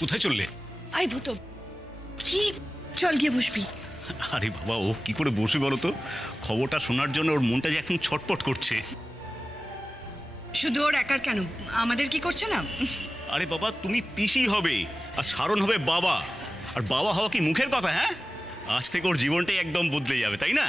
কোথায় চললে? আই ভূত, কি চল গিয়ে বসবি। আরে বাবা, ও কি করে বসে বলো তো? খবরটা শোনার জন্য ওর মনটা যে এখন ছটপট করছে। শুধু ওর একার কেন, আমাদের কি করছে না? আরে বাবা, তুমি পিসি হবে আর সারণ হবে বাবা। আর বাবা হওয়া কি মুখের কথা? হ্যাঁ, আজ থেকে ওর জীবনটাই একদম বদলে যাবে, তাই না?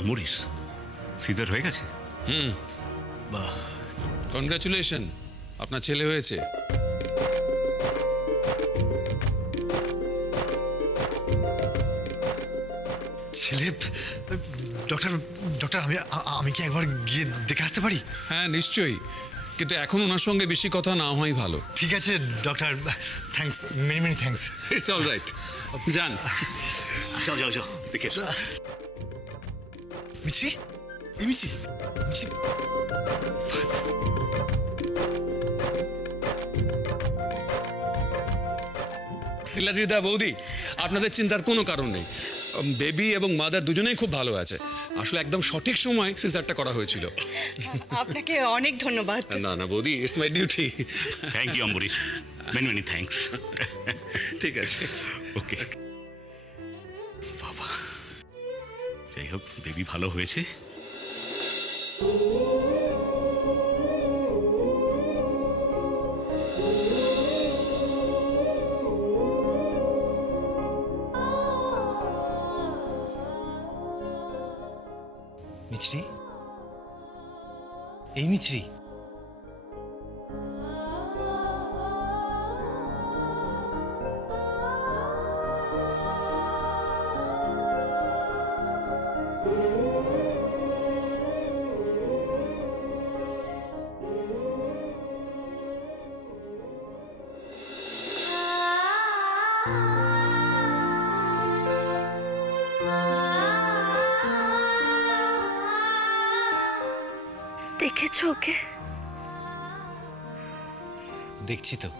অমরিশ, সিজার হয়ে গেছে? বাহ, কনগ্রাচুলেশন, আপনার ছেলে হয়েছে। ছেলে? ডক্টর ডক্টর আমি কি একবার গিয়ে দেখে আসতে পারি? হ্যাঁ নিশ্চয়ই, কিন্তু এখন ওনার সঙ্গে বেশি কথা না হওয়াই ভালো। ঠিক আছে doctor, thanks, many many thanks. It's all right, যান। যাও যাও যাও, দেখে এসো। মিছি, মিছি, মিছি। নীলাদ্রিদা, বৌদি, আপনাদের চিন্তার কোনো কারণ নেই। বেবি এবং মাদার দুজনেই খুব ভালো আছে। আসলে একদম সঠিক সময় সিজারটা করা হয়েছিল। আপনাকে অনেক ধন্যবাদ। না না বৌদি, it's my duty. Thank you Ambarish, many many thanks. ঠিক আছে, ওকে। বাবা, যাই হোক, বেবি ভালো হয়েছে। মিছরি, এই মিছরি, দেখেছো ওকে? দেখছি তো,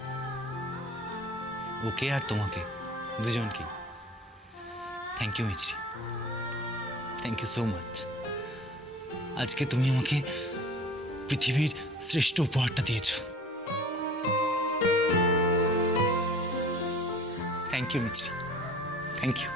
ওকে আর তোমাকে দুজনকে। থ্যাংক ইউ মিছরি, থ্যাংক ইউ সো মাচ। আজকে তুমি আমাকে পৃথিবীর শ্রেষ্ঠ উপহারটা দিয়েছো। থ্যাংক ইউ মিছরি, থ্যাংক ইউ।